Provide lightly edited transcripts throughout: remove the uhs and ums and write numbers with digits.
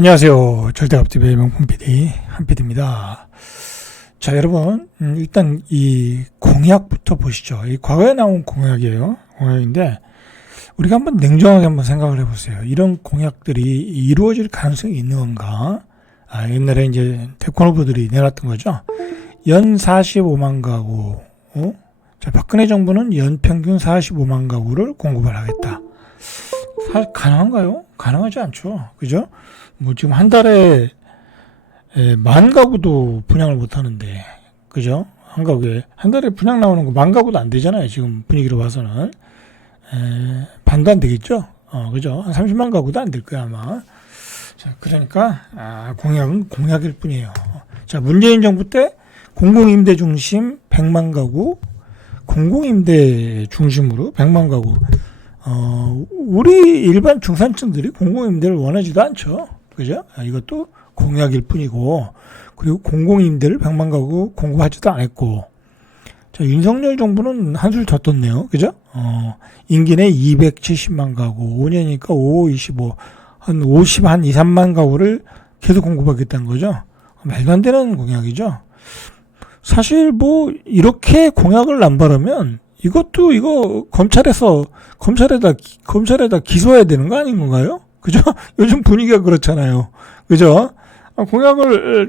안녕하세요. 절대갑TV의 명품 PD 한PD입니다. 자, 여러분, 일단 이 공약부터 보시죠. 이 과거에 나온 공약이에요. 공약인데 우리가 한번 냉정하게 한번 생각을 해보세요. 이런 공약들이 이루어질 가능성이 있는 건가? 옛날에 이제 대권 후보들이 내놨던 거죠. 연 45만 가구. 자, 박근혜 정부는 연 평균 45만 가구를 공급을 하겠다. 가능한가요? 가능하지 않죠. 그죠? 뭐 지금 한 달에 10,000가구도 분양을 못 하는데, 그죠? 한 가구에 한 달에 분양 나오는 거 10,000가구도 안 되잖아요. 지금 분위기로 봐서는 반도 안 되겠죠. 그죠? 한 30만 가구도 안 될 거야 아마. 자, 그러니까 공약은 공약일 뿐이에요. 자, 문재인 정부 때 공공임대 중심 100만 가구, 공공임대 중심으로 100만 가구. 우리 일반 중산층들이 공공임대를 원하지도 않죠. 그죠? 이것도 공약일 뿐이고, 그리고 공공임대를 100만 가구 공급하지도 않았고, 자, 윤석열 정부는 한술 더 떴네요. 그죠? 임기 내 270만 가구, 5년이니까 5, 25, 한 50, 한 2, 3만 가구를 계속 공급하겠다는 거죠. 말도 안 되는 공약이죠. 사실 뭐, 이렇게 공약을 남발하면, 이거 검찰에다 기소해야 되는 거 아닌 건가요? 그죠? 요즘 분위기가 그렇잖아요. 그죠?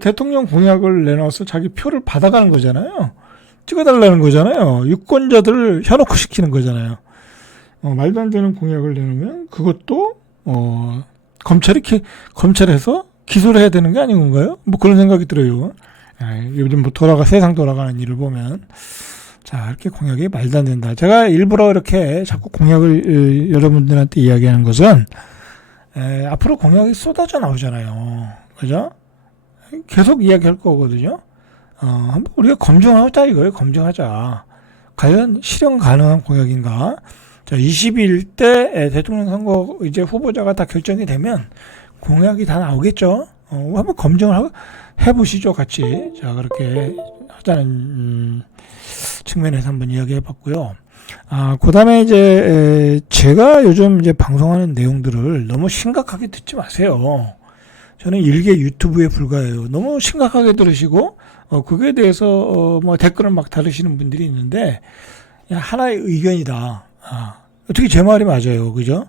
대통령 공약을 내놔서 자기 표를 받아가는 거잖아요. 찍어달라는 거잖아요. 유권자들을 현혹 시키는 거잖아요. 말도 안 되는 공약을 내놓으면 그것도, 검찰에서 기소를 해야 되는 게 아닌 건가요? 뭐 그런 생각이 들어요. 요즘 뭐 세상 돌아가는 일을 보면. 자, 이렇게 공약이 말도 안 된다. 제가 일부러 이렇게 자꾸 공약을 여러분들한테 이야기하는 것은, 앞으로 공약이 쏟아져 나오잖아요. 그죠? 계속 이야기할 거거든요. 한번 우리가 검증하자 이거예요. 검증하자. 과연 실현 가능한 공약인가? 자, 20일 때 대통령 선거 이제 후보자가 다 결정이 되면 공약이 다 나오겠죠? 한번 검증을 해보시죠, 같이. 자, 그렇게 하자는, 측면에서 한번 이야기 해봤고요. 그 다음에 이제, 제가 요즘 이제 방송하는 내용들을 너무 심각하게 듣지 마세요. 저는 일개 유튜브에 불과해요. 너무 심각하게 들으시고, 그거에 대해서, 뭐 댓글을 막 다루시는 분들이 있는데, 하나의 의견이다. 어떻게 제 말이 맞아요. 그죠?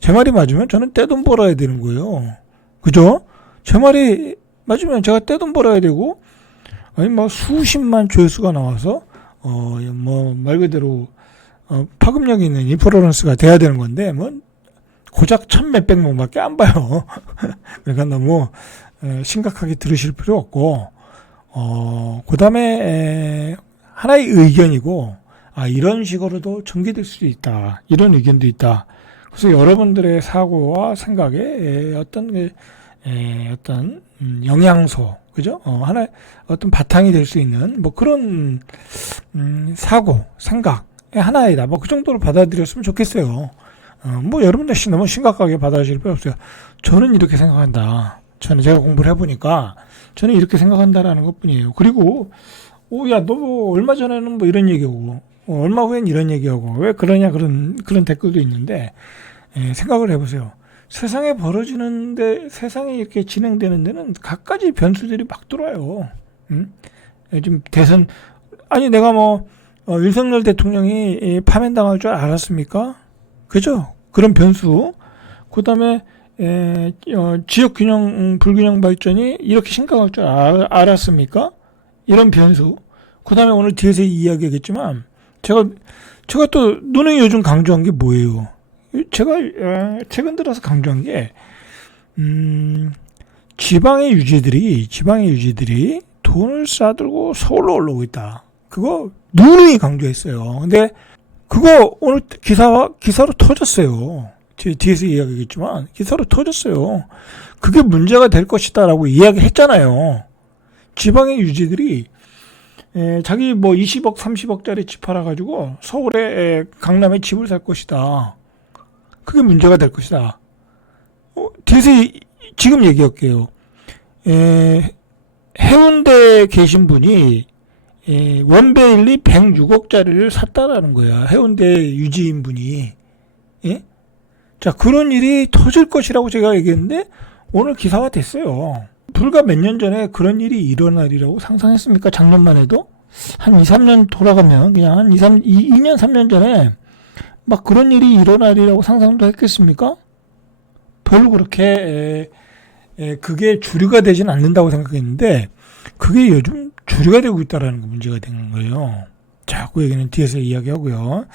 제 말이 맞으면 저는 떼돈 벌어야 되는 거예요. 그죠? 제 말이 맞으면 제가 떼돈 벌어야 되고, 아니, 뭐, 수십만 조회수가 나와서, 말 그대로, 파급력 있는 인플루언서가 돼야 되는 건데, 뭐, 고작 1,000몇백 명밖에 안 봐요. 그러니까 너무, 심각하게 들으실 필요 없고, 그 다음에, 하나의 의견이고, 이런 식으로도 전개될 수도 있다. 이런 의견도 있다. 그래서 여러분들의 사고와 생각에 어떤 영양소, 그죠? 하나의 어떤 바탕이 될 수 있는 뭐 그런 사고, 생각의 하나이다. 뭐 그 정도로 받아들였으면 좋겠어요. 뭐 여러분들 너무 심각하게 받아들일 필요 없어요. 저는 이렇게 생각한다. 제가 공부를 해보니까 저는 이렇게 생각한다라는 것뿐이에요. 그리고 야, 너 뭐 얼마 전에는 뭐 이런 얘기하고 얼마 후엔 이런 얘기하고 왜 그러냐 그런 댓글도 있는데, 생각을 해보세요. 세상에 세상이 이렇게 진행되는 데는 갖가지 변수들이 막 들어와요. 요즘 대선, 내가 윤석열 대통령이 파면당할 줄 알았습니까? 그죠? 그런 변수. 그 다음에, 지역균형, 불균형 발전이 이렇게 심각할 줄 알았습니까? 이런 변수. 그 다음에 오늘 뒤에서 이야기하겠지만, 제가 또 누누이 요즘 강조한 게 뭐예요? 제가 최근 들어서 강조한 게, 지방의 유지들이 돈을 싸들고 서울로 올라오고 있다. 그거 누누이 강조했어요. 근데 그거 오늘 기사로 터졌어요. 뒤에서 이야기하겠지만 기사로 터졌어요. 그게 문제가 될 것이다라고 이야기했잖아요. 지방의 유지들이 자기 뭐 20억, 30억짜리 집 팔아가지고 서울에 강남에 집을 살 것이다. 그게 문제가 될 것이다. 뒤에서 지금 얘기할게요. 해운대에 계신 분이 원베일리 106억짜리를 샀다라는 거야. 해운대 유지인 분이. 예? 자, 그런 일이 터질 것이라고 제가 얘기했는데 오늘 기사화 됐어요. 불과 몇 년 전에 그런 일이 일어나리라고 상상했습니까? 작년만 해도? 한 2, 3년 돌아가면 그냥 한 2년, 3년 전에 막 그런 일이 일어나리라고 상상도 했겠습니까? 별로 그렇게 그게 주류가 되진 않는다고 생각했는데 그게 요즘 주류가 되고 있다는 게 문제가 되는 거예요. 자, 그 얘기는 뒤에서 이야기하고요.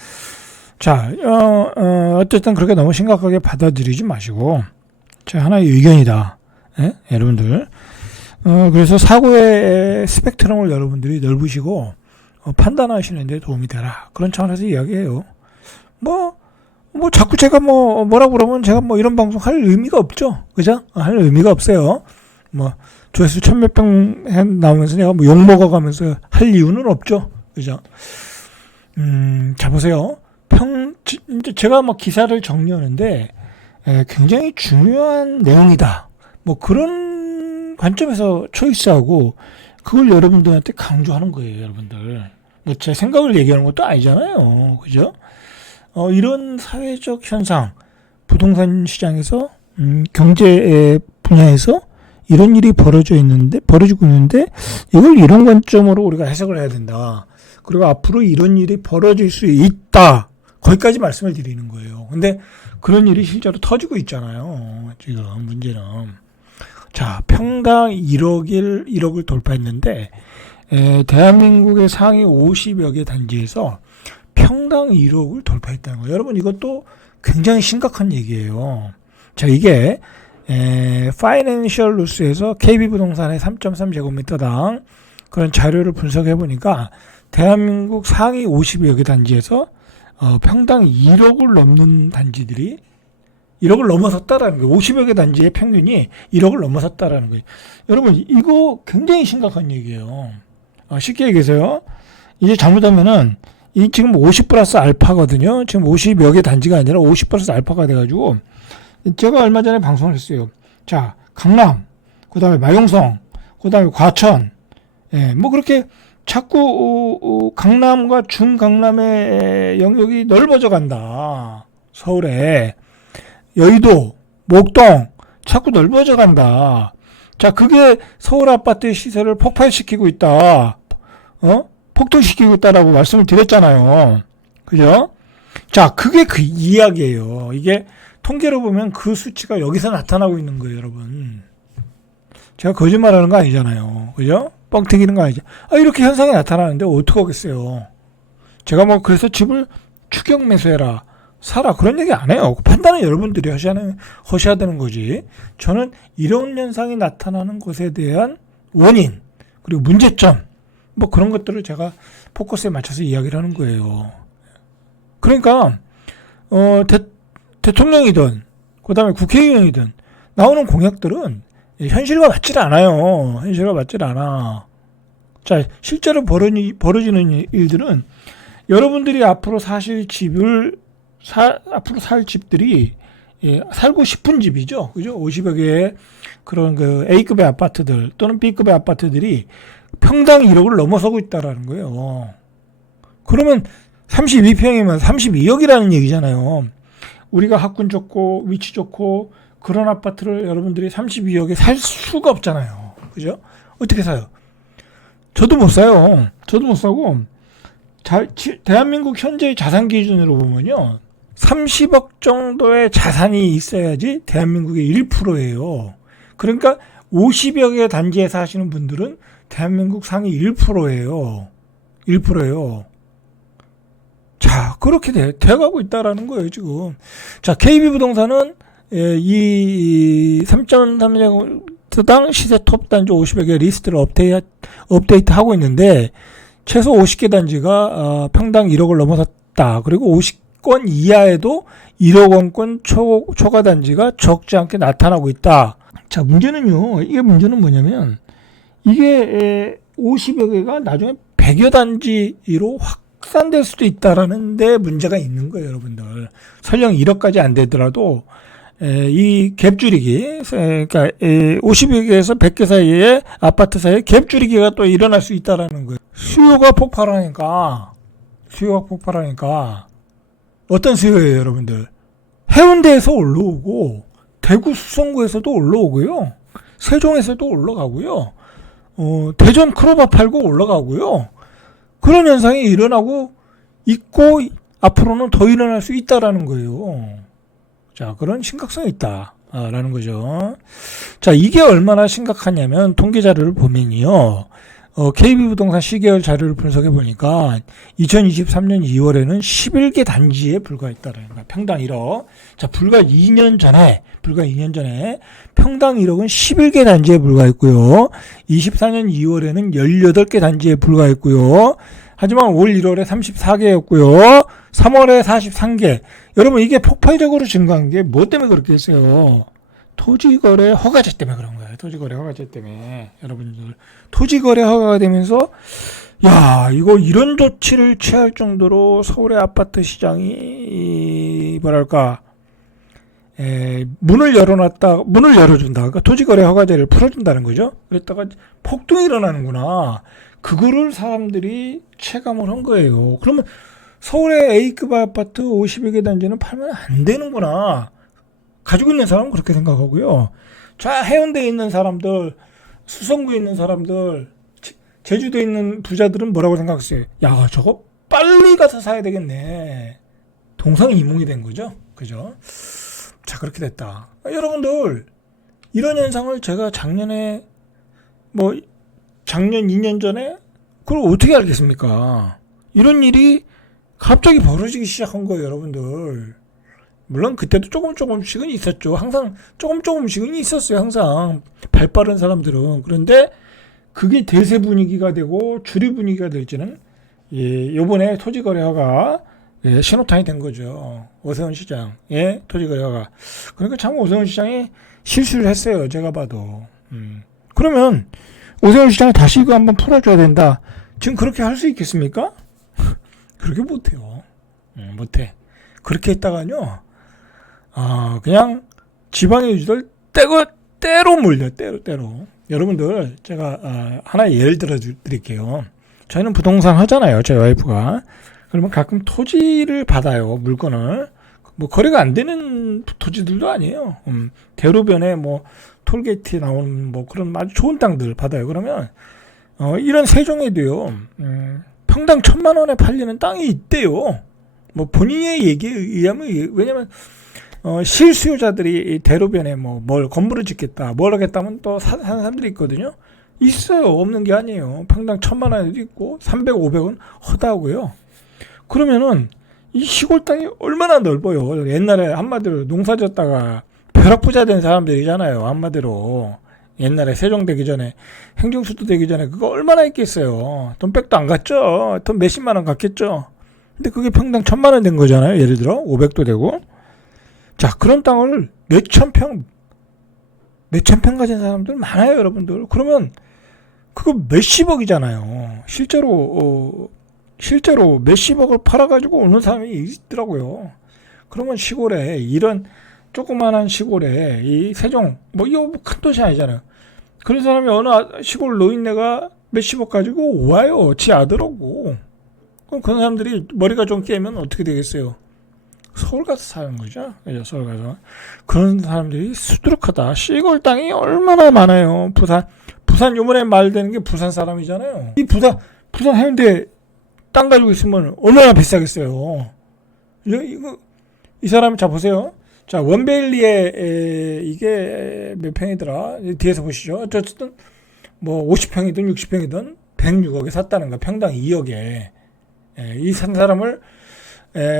자, 어쨌든 그렇게 너무 심각하게 받아들이지 마시고 자, 하나의 의견이다. 예? 여러분들. 그래서 사고의 스펙트럼을 여러분들이 넓으시고 판단하시는 데 도움이 되라. 그런 차원에서 이야기해요. 뭐 자꾸 제가 뭐라고 그러면 제가 이런 방송 할 의미가 없죠. 그죠? 할 의미가 없어요. 조회수 1000몇병 나오면서 내가 욕 먹어가면서 할 이유는 없죠. 그죠? 자, 보세요. 제가 기사를 정리하는데, 굉장히 중요한 내용이다. 그런 관점에서 초이스하고, 그걸 여러분들한테 강조하는 거예요, 여러분들. 제 생각을 얘기하는 것도 아니잖아요. 그죠? 이런 사회적 현상, 부동산 시장에서, 경제 분야에서 이런 일이 벌어지고 있는데, 이걸 이런 관점으로 우리가 해석을 해야 된다. 그리고 앞으로 이런 일이 벌어질 수 있다. 거기까지 말씀을 드리는 거예요. 근데 그런 일이 실제로 터지고 있잖아요. 지금 문제는. 자, 평당 1억을 돌파했는데, 대한민국의 상위 50여 개 단지에서 평당 1억을 돌파했다는 거예요. 여러분, 이것도 굉장히 심각한 얘기예요. 자, 이게 파이낸셜 뉴스에서 KB부동산의 3.3제곱미터당 그런 자료를 분석해 보니까 대한민국 상위 50여 개 단지에서 평당 1억을 넘는 단지들이 1억을 넘어섰다라는 거예요. 50여 개 단지의 평균이 1억을 넘어섰다라는 거예요. 여러분, 이거 굉장히 심각한 얘기예요. 쉽게 얘기해서요. 이제 잘못하면은 이 지금 50 플러스 알파거든요. 지금 50여 개 단지가 아니라 50 플러스 알파가 돼가지고 제가 얼마 전에 방송을 했어요. 자, 강남, 그 다음에 마용성, 그 다음에 과천, 그렇게 자꾸 강남과 중강남의 영역이 넓어져 간다. 서울에 여의도, 목동 자꾸 넓어져 간다. 자, 그게 서울 아파트의 시세를 폭발시키고 있다. 폭등시키고 있다라고 말씀을 드렸잖아요. 그죠? 자, 그게 그 이야기예요. 이게 통계로 보면 그 수치가 여기서 나타나고 있는 거예요, 여러분. 제가 거짓말하는 거 아니잖아요. 그죠? 뻥 튀기는 거 아니죠. 이렇게 현상이 나타나는데 어떡하겠어요. 제가 그래서 집을 추격 매수해라, 사라, 그런 얘기 안 해요. 판단은 여러분들이 하셔야 되는 거지. 저는 이런 현상이 나타나는 것에 대한 원인, 그리고 문제점, 그런 것들을 제가 포커스에 맞춰서 이야기를 하는 거예요. 그러니까, 대통령이든, 그 다음에 국회의원이든, 나오는 공약들은 현실과 맞질 않아요. 현실과 맞질 않아. 자, 실제로 벌어지는 일들은 여러분들이 앞으로 앞으로 살 집들이 살고 싶은 집이죠. 그죠? 50여 개의 그런 A급의 아파트들 또는 B급의 아파트들이 평당 1억을 넘어서고 있다라는 거예요. 그러면 32평이면 32억이라는 얘기잖아요. 우리가 학군 좋고 위치 좋고 그런 아파트를 여러분들이 32억에 살 수가 없잖아요. 그죠? 어떻게 사요? 저도 못 사요. 저도 못 사고, 대한민국 현재의 자산 기준으로 보면요, 30억 정도의 자산이 있어야지 대한민국의 1%예요. 그러니까 50여 개 단지에 사시는 분들은 대한민국 상위 1%예요. 1%예요. 자, 그렇게 돼가고 있다라는 거예요, 지금. 자, KB부동산은 이 3.3제곱미터당 시세 톱 단지 50여 개 리스트를 업데이트하고 있는데, 최소 50개 단지가 평당 1억을 넘어섰다. 그리고 50건 이하에도 1억 원권 초과 단지가 적지 않게 나타나고 있다. 자, 문제는요, 이게 문제는 뭐냐면, 이게 50여 개가 나중에 100여 단지로 확산될 수도 있다라는 데 문제가 있는 거예요, 여러분들. 설령 1억까지 안 되더라도 이 갭줄이기, 그러니까 50여 개에서 100개 사이에 아파트 사이에 갭줄이기가 또 일어날 수 있다라는 거예요. 수요가 폭발하니까 어떤 수요예요, 여러분들? 해운대에서 올라오고 대구 수성구에서도 올라오고요. 세종에서도 올라가고요. 대전 크로바 팔고 올라가고요. 그런 현상이 일어나고 있고 앞으로는 더 일어날 수 있다라는 거예요. 자, 그런 심각성이 있다라는 거죠. 자, 이게 얼마나 심각하냐면 통계 자료를 보면요. KB부동산 시계열 자료를 분석해 보니까 2023년 2월에는 11개 단지에 불과했다라는 거야. 평당 1억. 자, 불과 2년 전에 평당 1억은 11개 단지에 불과했고요. 24년 2월에는 18개 단지에 불과했고요. 하지만 올 1월에 34개였고요. 3월에 43개. 여러분, 이게 폭발적으로 증가한 게 뭐 때문에 그렇게 했어요? 토지거래 허가제 때문에 그런 거예요. 토지거래 허가제 때문에. 여러분들, 토지거래 허가가 되면서, 야, 이거 이런 조치를 취할 정도로 서울의 아파트 시장이, 뭐랄까, 문을 열어준다. 그러니까 토지거래 허가제를 풀어준다는 거죠. 그랬다가 폭동이 일어나는구나. 그거를 사람들이 체감을 한 거예요. 그러면 서울의 A급 아파트 52개 단지는 팔면 안 되는구나. 가지고 있는 사람은 그렇게 생각하고요. 자, 해운대에 있는 사람들, 수성구에 있는 사람들, 제주도에 있는 부자들은 뭐라고 생각했어요? 야, 저거 빨리 가서 사야 되겠네. 동상이몽이 된 거죠. 그죠? 자, 그렇게 됐다. 여러분들, 이런 현상을 제가 작년 2년 전에 그걸 어떻게 알겠습니까? 이런 일이 갑자기 벌어지기 시작한 거예요, 여러분들. 물론 그때도 조금씩은 있었죠. 항상 조금씩은 있었어요. 항상 발 빠른 사람들은. 그런데 그게 대세 분위기가 되고 주류 분위기가 될지는 요번에 토지거래허가 신호탄이 된 거죠. 오세훈 시장 토지거래허가. 그러니까 참 오세훈 시장이 실수를 했어요. 제가 봐도. 그러면 오세훈 시장이 다시 이거 한번 풀어줘야 된다. 지금 그렇게 할 수 있겠습니까? 그렇게 못해요. 못해. 그렇게 했다가요. 그냥 지방의 유지들 때로 물려. 때로. 여러분들, 제가 하나의 예를 들어 드릴게요. 저희는 부동산 하잖아요. 저희 와이프가. 그러면 가끔 토지를 받아요. 물건을. 뭐 거래가 안 되는 토지들도 아니에요. 대로변에 뭐 톨게이트에 나오는 뭐 그런 아주 좋은 땅들 받아요. 그러면 이런 세종에도요. 평당 1,000만 원에 팔리는 땅이 있대요. 뭐 본인의 얘기에 의하면, 왜냐면 실수요자들이 대로변에 뭘 건물을 짓겠다, 뭘 하겠다면 또 사는 사람들이 있거든요. 있어요. 없는 게 아니에요. 평당 1,000만 원에도 있고 300, 500은 허다고요. 그러면은 이 시골 땅이 얼마나 넓어요. 옛날에 한마디로 농사 짓다가 벼락부자 된 사람들이잖아요. 한마디로. 옛날에 세종되기 전에, 행정수도 되기 전에 그거 얼마나 있겠어요. 돈 백도 안 갔죠. 돈 몇십만 원 갔겠죠. 근데 그게 평당 1,000만 원 된 거잖아요. 예를 들어 500도 되고. 자, 그런 땅을 몇천 평 가진 사람들 많아요, 여러분들. 그러면 그거 몇십억이잖아요. 실제로 몇십억을 팔아가지고 오는 사람이 있더라고요. 그러면 시골에, 이런 조그만한 시골에, 이 세종, 이거 큰 도시 아니잖아요. 그런 사람이 어느 시골 노인네가 몇십억 가지고 와요. 지 아들하고. 그럼 그런 사람들이 머리가 좀 깨면 어떻게 되겠어요? 서울 가서 사는 거죠. 그죠? 서울 가서. 그런 사람들이 수두룩하다. 시골 땅이 얼마나 많아요. 부산 요번에 말되는 게 부산 사람이잖아요. 이 부산 해운대 땅 가지고 있으면 얼마나 비싸겠어요. 이 사람, 자, 보세요. 자, 원베일리에 이게 몇 평이더라? 뒤에서 보시죠. 어쨌든 50평이든 60평이든 106억에 샀다는 거. 평당 2억에. 이 산 사람을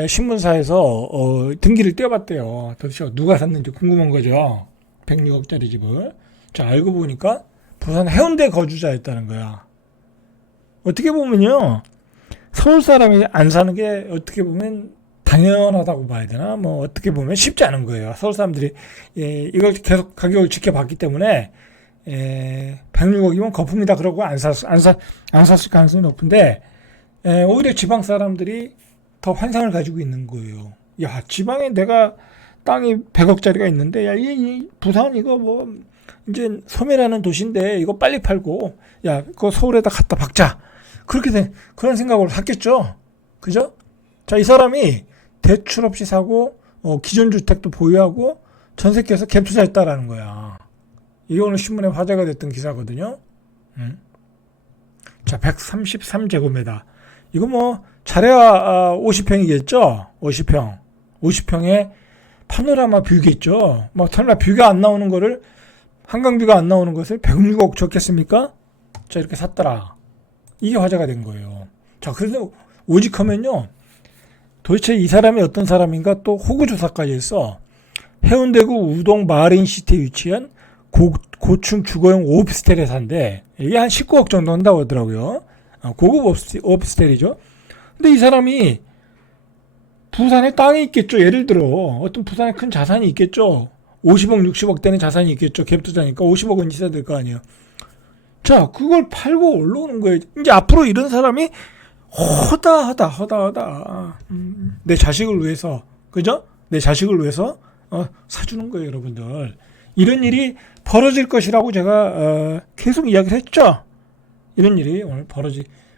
신문사에서 등기를 떼어봤대요. 도대체 누가 샀는지 궁금한 거죠. 106억짜리 집을. 자, 알고 보니까 부산 해운대 거주자였다는 거야. 어떻게 보면요, 서울 사람이 안 사는 게 어떻게 보면 당연하다고 봐야 되나? 어떻게 보면 쉽지 않은 거예요. 서울 사람들이 이걸 계속 가격을 지켜봤기 때문에 106억이면 거품이다 그러고 안 샀을 가능성이 높은데, 오히려 지방 사람들이 더 환상을 가지고 있는 거예요. 야, 지방에 내가 땅이 100억짜리가 있는데, 야, 이 부산 이거 이제 소멸하는 도시인데 이거 빨리 팔고, 야, 그거 서울에다 갖다 박자. 그렇게 된 그런 생각을 했겠죠. 그죠? 자, 이 사람이 대출 없이 사고 기존 주택도 보유하고 전세계에서 갭 투자했다라는 거야. 이게 오늘 신문에 화제가 됐던 기사거든요. 자, 133제곱미터. 이거 뭐 잘해야 50평이겠죠? 50평. 50평에 파노라마 뷰겠죠? 막 설마 뷰가 안 나오는 거를, 한강뷰가 안 나오는 것을 106억 줬겠습니까? 자, 이렇게 샀더라. 이게 화제가 된 거예요. 자, 그래서 오직하면요, 도대체 이 사람이 어떤 사람인가 또 호구조사까지 했어. 해운대구 우동 마린시티에 위치한 고층 주거용 오피스텔에 산대. 이게 한 19억 정도 한다고 하더라고요. 고급 오피스텔이죠. 근데 이 사람이 부산에 땅이 있겠죠. 예를 들어 어떤 부산에 큰 자산이 있겠죠. 50억 60억 되는 자산이 있겠죠. 갭투자니까 50억은 있어야 될 거 아니에요. 자, 그걸 팔고 올라오는 거예요. 이제 앞으로 이런 사람이 허다하다. 내 자식을 위해서, 그죠? 내 자식을 위해서 사주는 거예요, 여러분들. 이런 일이 벌어질 것이라고 제가 계속 이야기를 했죠. 이런 일이 오늘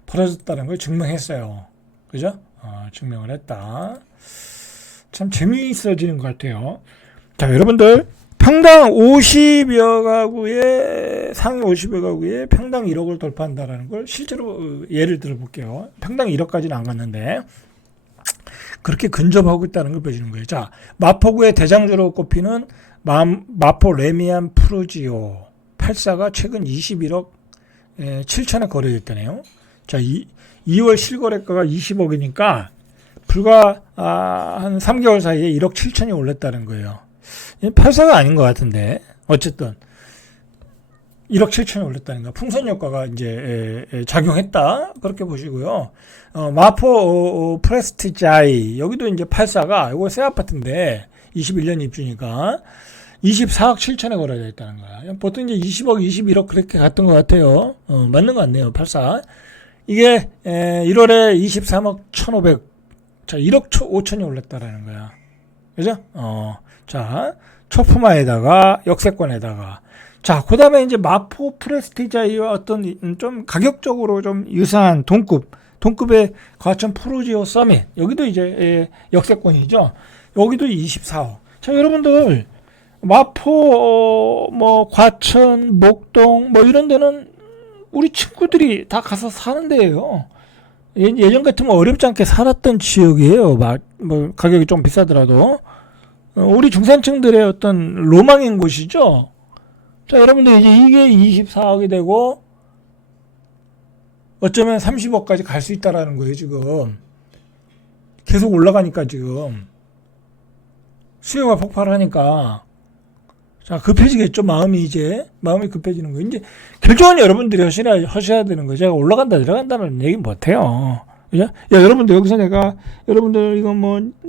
벌어졌다는 걸 증명했어요. 그죠? 증명을 했다. 참 재미있어지는 것 같아요. 자, 여러분들, 평당 50여 가구에, 상위 50여 가구에 평당 1억을 돌파한다라는 걸 실제로 예를 들어 볼게요. 평당 1억까지는 안 갔는데 그렇게 근접하고 있다는 걸 보여주는 거예요. 자, 마포구의 대장주로 꼽히는 마포 레미안 프루지오 84가 최근 21억 7천에 거래됐다네요. 자, 2월 실거래가가 20억이니까 불과 한 3개월 사이에 1억 7천이 올랐다는 거예요. 84가 아닌 것 같은데 어쨌든 1억 7천이 올랐다는 거. 풍선 효과가 이제 작용했다. 그렇게 보시고요. 마포 프레스티자이 여기도 이제 84가 이거 새 아파트인데 21년 입주니까 24억 7천에 거래되어 있다는 거야. 보통 이제 20억, 21억 그렇게 갔던 것 같아요. 맞는 것 같네요. 84. 이게 1월에 23억 1,500. 자, 1억 5천이 올랐다라는 거야. 그죠? 자, 초품화에다가 역세권에다가. 자, 그 다음에 이제 마포 프레스티자이와 어떤 좀 가격적으로 좀 유사한 동급의 과천 프루지오 서밋. 여기도 이제 역세권이죠. 여기도 24억. 자, 여러분들, 마포, 과천, 목동, 이런 데는 우리 친구들이 다 가서 사는 데예요. 예전 같으면 어렵지 않게 살았던 지역이에요. 가격이 좀 비싸더라도. 우리 중산층들의 어떤 로망인 곳이죠. 자, 여러분들 이제 이게 24억이 되고 어쩌면 30억까지 갈 수 있다라는 거예요, 지금. 계속 올라가니까 지금. 수요가 폭발하니까. 자, 급해지겠죠, 마음이 급해지는 거예요. 이제 결정은 여러분들이 하셔야 되는 거예요. 제가 올라간다, 내려간다는 얘기 못해요. 그죠? 야, 여러분들, 여기서 여러분들, 이거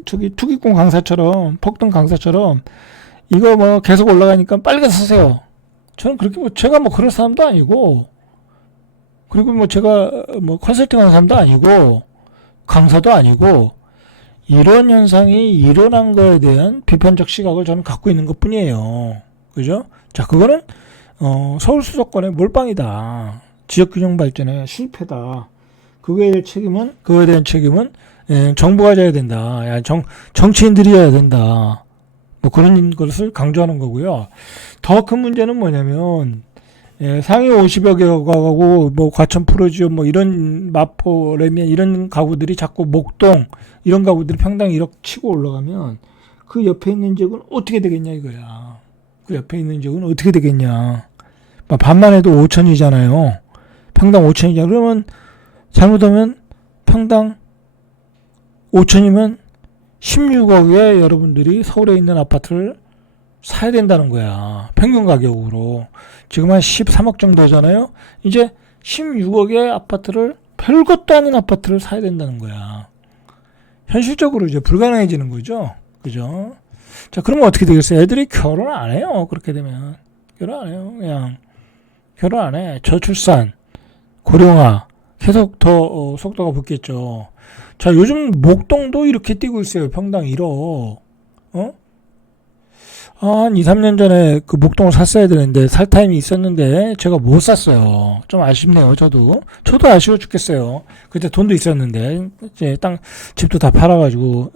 투기꾼 강사처럼, 폭등 강사처럼, 이거 계속 올라가니까 빨리 가서 사세요. 저는 그렇게 제가 그럴 사람도 아니고, 그리고 제가 컨설팅 하는 사람도 아니고, 강사도 아니고, 이런 현상이 일어난 거에 대한 비판적 시각을 저는 갖고 있는 것 뿐이에요. 그죠? 자, 그거는, 서울 수도권의 몰빵이다. 지역균형 발전의 실패다. 그거에 대한 책임은 정부가 져야 된다. 정치인들이 져야 된다. 그런 것을 강조하는 거고요. 더 큰 문제는 뭐냐면, 상위 50여 개 가구, 과천 프로지오, 이런 마포, 레미안, 이런 가구들이 자꾸 목동, 이런 가구들이 평당 1억 치고 올라가면, 그 옆에 있는 지역은 어떻게 되겠냐, 이거야. 그 옆에 있는 지역은 어떻게 되겠냐. 반만 해도 5천이잖아요. 평당 5천이잖아. 그러면, 잘못하면, 평당 5천이면 16억에 여러분들이 서울에 있는 아파트를 사야 된다는 거야. 평균 가격으로. 지금 한 13억 정도잖아요. 이제 16억의 아파트를, 별것도 아닌 아파트를 사야 된다는 거야. 현실적으로 이제 불가능해지는 거죠. 그죠? 자, 그러면 어떻게 되겠어요? 애들이 결혼 안 해요. 그렇게 되면. 결혼 안 해요. 그냥. 결혼 안 해. 저출산, 고령화. 계속 더 속도가 붙겠죠. 자, 요즘 목동도 이렇게 뛰고 있어요. 평당 1억. 한 2, 3년 전에 그 목동을 샀어야 되는데, 살 타임이 있었는데, 제가 못 샀어요. 좀 아쉽네요, 저도 아쉬워 죽겠어요. 그때 돈도 있었는데, 이제 집도 다 팔아가지고,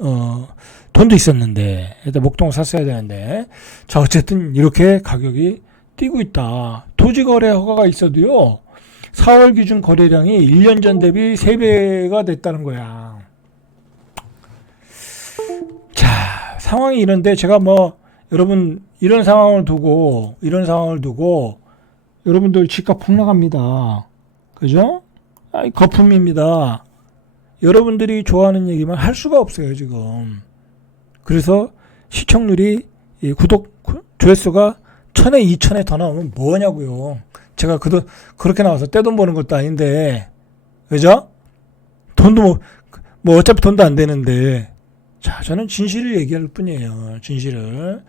돈도 있었는데, 일단 목동을 샀어야 되는데, 자, 어쨌든 이렇게 가격이 뛰고 있다. 토지거래 허가가 있어도요, 4월 기준 거래량이 1년 전 대비 3배가 됐다는 거야. 자, 상황이 이런데 제가 뭐, 여러분, 이런 상황을 두고, 여러분들 집값 폭락합니다. 그죠? 아이, 거품입니다. 여러분들이 좋아하는 얘기만 할 수가 없어요, 지금. 그래서 시청률이, 구독, 조회수가 1000에 2000에 더 나오면 뭐냐고요. 제가 그렇게 나와서 떼돈 버는 것도 아닌데, 그죠? 돈도 뭐 어차피 돈도 안 되는데, 자, 저는 진실을 얘기할 뿐이에요. 진실을.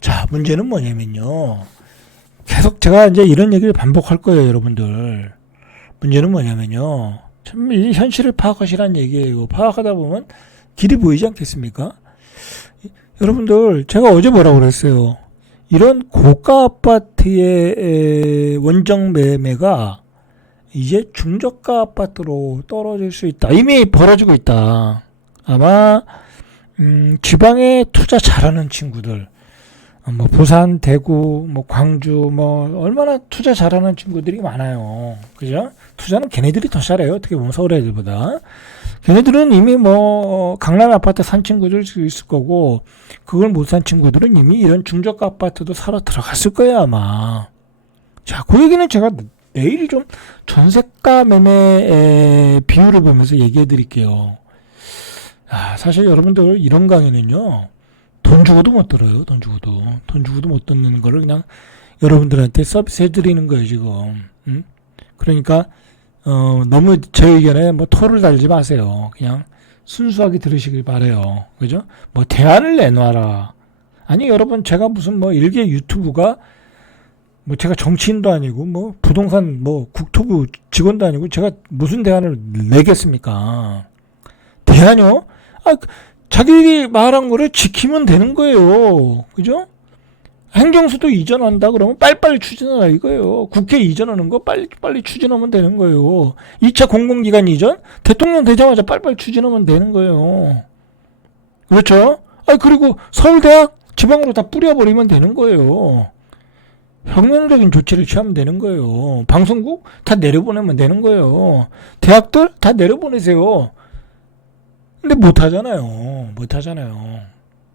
자, 문제는 뭐냐면요. 계속 제가 이제 이런 얘기를 반복할 거예요, 여러분들. 문제는 뭐냐면요. 참, 이 현실을 파악하시라는 얘기예요. 파악하다 보면 길이 보이지 않겠습니까? 여러분들, 제가 어제 뭐라고 그랬어요? 이런 고가 아파트의 원정 매매가 이제 중저가 아파트로 떨어질 수 있다. 이미 벌어지고 있다. 아마 지방에 투자 잘하는 친구들, 뭐 부산, 대구, 뭐 광주, 뭐 얼마나 투자 잘하는 친구들이 많아요. 그죠? 투자는 걔네들이 더 잘해요. 어떻게 보면 서울 애들보다. 걔네들은 이미 뭐 강남 아파트 산 친구들 있을 거고, 그걸 못 산 친구들은 이미 이런 중저가 아파트도 사러 들어갔을 거예요, 아마. 자, 그 얘기는 제가 내일 좀 전세가 매매 비율을 보면서 얘기해 드릴게요. 아, 사실 여러분들 이런 강의는요, 돈 주고도 못 들어요. 돈 주고도 못 듣는 거를 그냥 여러분들한테 서비스 해드리는 거예요, 지금. 그러니까 너무 제 의견에 뭐 토를 달지 마세요. 그냥 순수하게 들으시길 바래요. 그죠? 뭐 대안을 내놔라. 아니, 여러분, 제가 무슨 뭐 일개 유튜브가, 뭐 제가 정치인도 아니고 뭐 부동산 뭐 국토부 직원도 아니고 제가 무슨 대안을 내겠습니까? 대안이요? 아, 자기 말한 거를 지키면 되는 거예요. 그죠? 행정수도 이전한다 그러면 빨리빨리 추진하라 이거예요. 국회 이전하는 거 빨리 추진하면 되는 거예요. 2차 공공기관 이전 대통령 되자마자 빨리빨리 추진하면 되는 거예요. 그렇죠? 아, 그리고 서울대학 지방으로 다 뿌려버리면 되는 거예요. 혁명적인 조치를 취하면 되는 거예요. 방송국 다 내려보내면 되는 거예요. 대학들 다 내려보내세요. 근데 못하잖아요.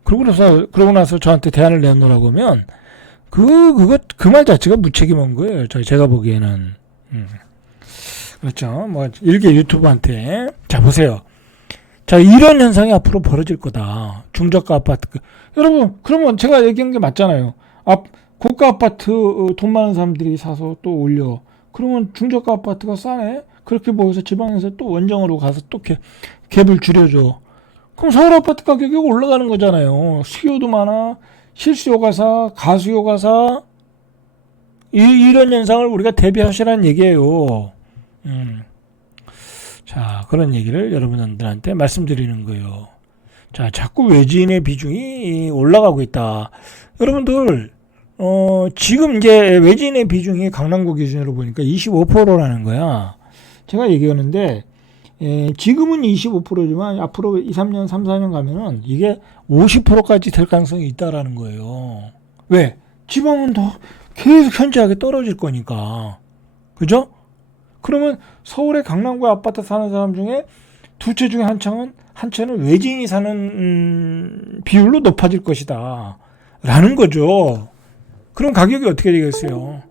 그러고 나서 저한테 대안을 내놓으라고 하면, 그 말 자체가 무책임한 거예요. 제가 보기에는. 그렇죠. 뭐, 일개 유튜브한테. 자, 보세요. 자, 이런 현상이 앞으로 벌어질 거다. 중저가 아파트. 여러분, 그러면 제가 얘기한 게 맞잖아요. 고가 아파트 돈 많은 사람들이 사서 또 올려. 그러면 중저가 아파트가 싸네? 그렇게 보여서 지방에서 또 원정으로 가서 또 갭을 줄여줘. 그럼 서울 아파트 가격이 올라가는 거잖아요. 수요도 많아. 실수요가 사, 가수요가 사. 이런 현상을 우리가 대비하시라는 얘기예요. 자, 그런 얘기를 여러분들한테 말씀드리는 거예요. 자, 자꾸 외지인의 비중이 올라가고 있다. 여러분들, 지금 이제 외지인의 비중이 강남구 기준으로 보니까 25%라는 거야. 제가 얘기하는데, 지금은 25%지만 앞으로 2, 3년, 3, 4년 가면은 이게 50%까지 될 가능성이 있다라는 거예요. 왜? 지방은 더 계속 현저하게 떨어질 거니까. 그죠? 그러면 서울의 강남구 아파트 사는 사람 중에 두 채 중에 한 채는 외지인이 사는 비율로 높아질 것이다. 라는 거죠. 그럼 가격이 어떻게 되겠어요?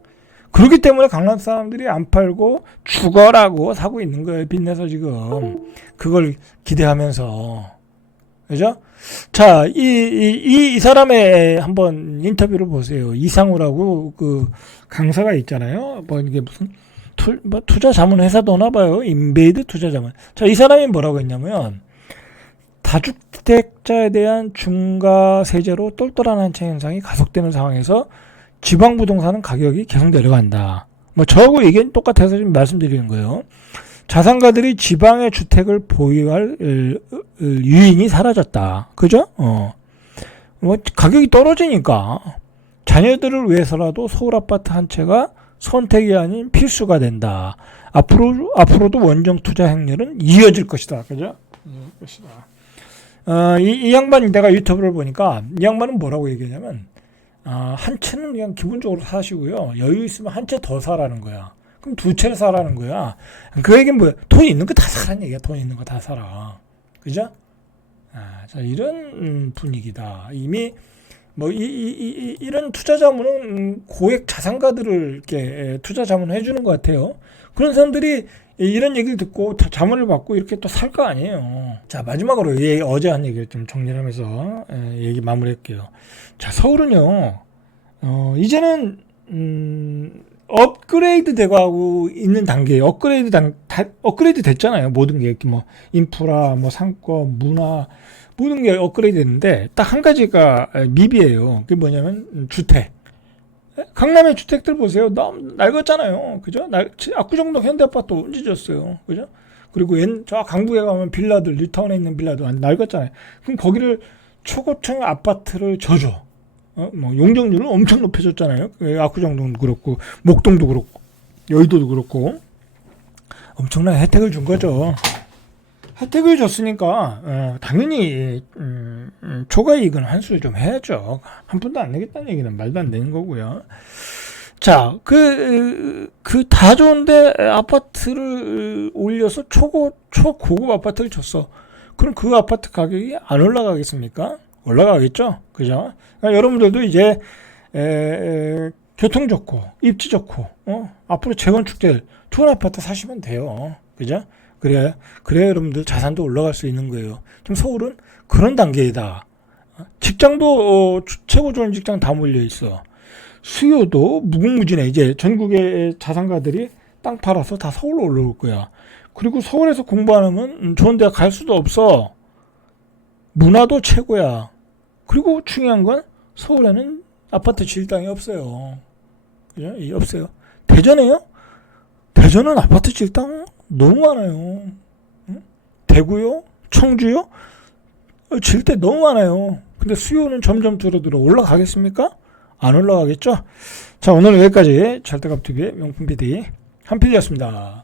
그렇기 때문에 강남 사람들이 안 팔고 죽어라고 사고 있는 거예요. 빚내서 지금. 그걸 기대하면서. 그죠? 자, 이 사람의 한번 인터뷰를 보세요. 이상우라고 그 강사가 있잖아요. 뭐 이게 무슨 투자 자문 회사도나 봐요. 인베이드 투자 자문. 자, 이 사람이 뭐라고 했냐면, 다주택자에 대한 중과 세제로 똘똘한 한채 현상이 가속되는 상황에서 지방 부동산은 가격이 계속 내려간다. 뭐 저하고 의견이 똑같아서 지금 말씀드리는 거예요. 자산가들이 지방의 주택을 보유할 유인이 사라졌다. 그죠? 뭐 가격이 떨어지니까 자녀들을 위해서라도 서울 아파트 한 채가 선택이 아닌 필수가 된다. 앞으로도 원정 투자 행렬은 이어질 것이다. 그죠? 이 양반이 내가 유튜브를 보니까 이 양반은 뭐라고 얘기하냐면 한 채는 그냥 기본적으로 사시고요. 여유 있으면 한 채 더 사라는 거야. 그럼 두 채를 사라는 거야. 그 얘기는 뭐야? 돈 있는 거 다 사라는 얘기야. 돈 있는 거 다 사라. 그죠? 자, 이런 분위기다. 이미 뭐 이런 투자 자문은 고액 자산가들을 이렇게 투자 자문을 해주는 것 같아요. 그런 사람들이 이런 얘기를 듣고 자문을 받고 이렇게 또 살 거 아니에요. 자, 마지막으로 어제 한 얘기를 좀 정리를 하면서 얘기 마무리할게요. 자, 서울은요, 이제는 업그레이드 되고 있는 단계에 업그레이드 됐잖아요. 모든 게 뭐 인프라, 뭐 상권, 문화 모든 게 업그레이드 됐는데 딱 한 가지가 미비해요. 그게 뭐냐면 주택. 강남의 주택들 보세요. 너무 낡았잖아요. 그죠? 압구정동 현대아파트 언제 지었어요. 그죠? 그리고 저 강북에 가면 빌라들, 뉴타운에 있는 빌라도 낡았잖아요. 그럼 거기를 초고층 아파트를 져줘. 뭐 용적률은 엄청 높여줬잖아요. 압구정동도 그렇고 목동도 그렇고 여의도도 그렇고 엄청난 혜택을 준 거죠. 혜택을 줬으니까 당연히 초과이익은 환수를 좀 해야죠. 한 푼도 안 내겠다는 얘기는 말도 안 되는 거고요. 자, 다 좋은데 아파트를 올려서 초고급 아파트를 줬어. 그럼 그 아파트 가격이 안 올라가겠습니까? 올라가겠죠? 그죠? 그러니까 여러분들도 이제 교통 좋고 입지 좋고 앞으로 재건축될 좋은 아파트 사시면 돼요. 그죠? 그래야 여러분들 자산도 올라갈 수 있는 거예요. 지금 서울은 그런 단계이다. 직장도 최고 좋은 직장 다 몰려 있어. 수요도 무궁무진해. 이제 전국의 자산가들이 땅 팔아서 다 서울로 올라올 거야. 그리고 서울에서 공부 안 하면 좋은 대학 갈 수도 없어. 문화도 최고야. 그리고 중요한 건 서울에는 아파트 질 땅이 없어요. 그죠? 없어요. 대전에요? 대전은 아파트 질 땅 너무 많아요. 응? 대구요? 청주요? 질 때 너무 많아요. 근데 수요는 점점 줄어들어. 올라가겠습니까? 안 올라가겠죠? 자, 오늘 여기까지 절대값TV의 명품 PD 한PD였습니다.